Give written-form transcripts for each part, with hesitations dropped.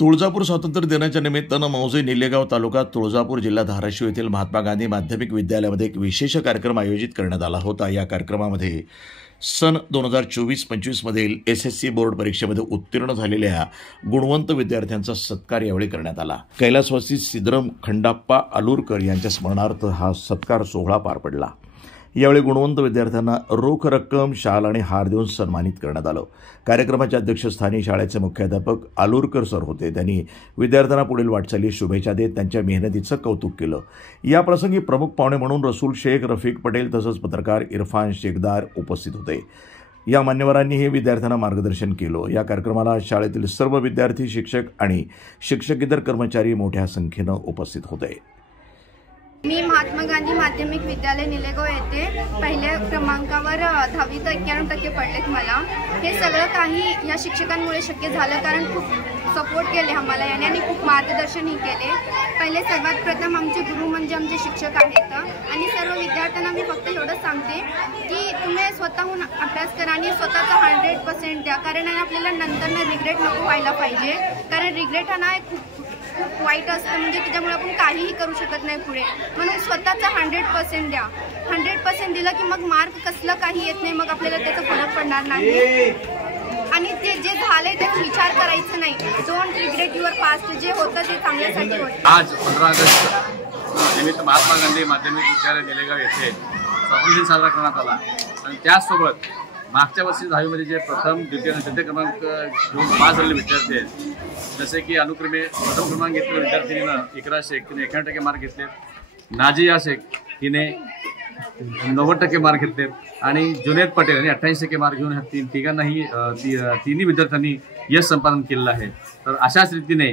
तुळजापूर स्वातंत्र्य दिनाच्या निमित्तानं मौजे निलेगाव तालुका तुळजापूर जिल्हा धाराशिव येथील महात्मा गांधी माध्यमिक विद्यालयामध्ये एक विशेष कार्यक्रम आयोजित करण्यात आला होता। या कार्यक्रमामध्ये सन 2024-25 मधील SSC बोर्ड परीक्षेमध्ये उत्तीर्ण झालेल्या गुणवंत विद्यार्थ्यांचा सत्कार यावेळी करण्यात आला। कैलासवासी सिद्धराम खंडाप्पा आलूरकर यांच्या स्मरणार्थ हा सत्कार सोहळा पार पडला। यावेळी गुणवंत विद्यार्थ्यांना रोख रक्कम, शाल आणि हार देऊन सन्मानित करण्यात आलं। कार्यक्रमाच्या अध्यक्षस्थानी शाळेचे मुख्याध्यापक आलूरकर सर होते। त्यांनी विद्यार्थ्यांना पुढील वाटचालीस शुभेच्छा देत त्यांच्या मेहनतीचं कौतुक केलं। या प्रसंगी प्रमुख पाहुणे म्हणून रसूल शेख, रफिक पटेल तसंच पत्रकार इरफान शेखदार उपस्थित होते। या मान्यवरांनी हे विद्यार्थ्यांना मार्गदर्शन केलं। या कार्यक्रमाला शाळेतील सर्व विद्यार्थी, शिक्षक आणि शिक्षकेतर कर्मचारी मोठ्या संख्येनं उपस्थित होते। मी महात्मा गांधी माध्यमिक विद्यालय निलेगाव येथे पहिल्या क्रमांकावर 10वीत 91% पडलेत मला। हे सगळं काही या शिक्षकांमुळे शक्य झालं, कारण खूप सपोर्ट केले आम्हाला याने आणि खूप मार्गदर्शनही केले। पहिले सर्वात प्रथम आमचे गुरु म्हणजे आमचे शिक्षक आहेत आणि सर्व विद्यार्थ्यांना मी फक्त एवढंच सांगते की तुम्ही स्वतःहून अभ्यास करा आणि स्वतःचा 100% द्या, कारण आपल्याला नंतर रिग्रेट नको व्हायला पाहिजे। कारण रिग्रेट हा ना खूप वाईट असतं, म्हणजे त्याच्यामुळे आपण काहीही करू शकत नाही पुढे। म्हणून स्वतःचा 100% द्या। 100% दिलं की मग मार्क कसलं काही येत नाही, मग आपल्याला त्याचा फरक पडणार नाही। आणि ते जे झाले त्याचा विचार करायचं नाही। Don't regret your past. जे होतं ते चांगल्यासाठी होतं। आज 15 ऑगस्ट निमित्त महात्मा गांधी माध्यमिक विद्यालय निलेगाव येथे स्वातंत्र्य दिन साजरा करण्यात आला आणि त्याचसोबत मागच्या वर्षी 10वीमध्ये जे प्रथम, द्वितीय आणि तृतीय क्रमांक घेऊन पास झालेले विद्यार्थी आहेत, जसे की अनुक्रमे प्रथम क्रमांक घेतलेल्या विद्यार्थिनीनं इकरा शेख, तिने 91% मार्क घेतले। नाजिया शेख हिने 90% मार्क घेतले आणि जुनेद पटेल यांनी 88% मार्क घेऊन ह्या तिघांनाही तिन्ही विद्यार्थ्यांनी यश संपादन केलेलं आहे। तर अशाच रीतीने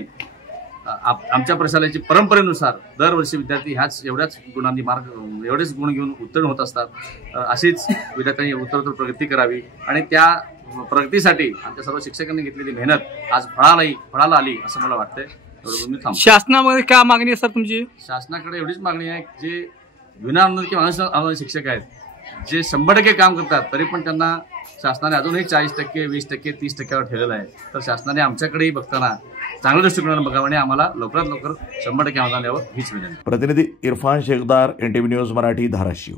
आमच्या प्रशालेची परंपरेनुसार दरवर्षी विद्यार्थी एवढेच गुण घेऊन उत्तीर्ण होत असतात। अशीच विद्यार्थ्यांनी उत्तरोत्तर प्रगती करावी आणि त्या प्रगतीसाठी आमच्या सर्व शिक्षकांनी घेतलेली मेहनत आज फळाला आली असं मला वाटतंय। मी थांबतो। शासनामध्ये काय मागणी असतात तुमची? शासनाकडे एवढीच मागणी आहे, जे विनाअनुदानित किंवा अनुदानित शिक्षक आहेत, जे 100% काम करतात, तरी पण त्यांना शासनाने अजूनही 40%, 20%, 30%वर ठेवलेलं आहे। तर शासनाने आमच्याकडेही बघताना चांगल्या दृष्टिकोनाने बघावं आणि आम्हाला लवकरात लवकर 100% अनुदान द्यावं हीच विनंती। प्रतिनिधी इरफान शेखदार, NTV न्यूज मराठी, धाराशिव।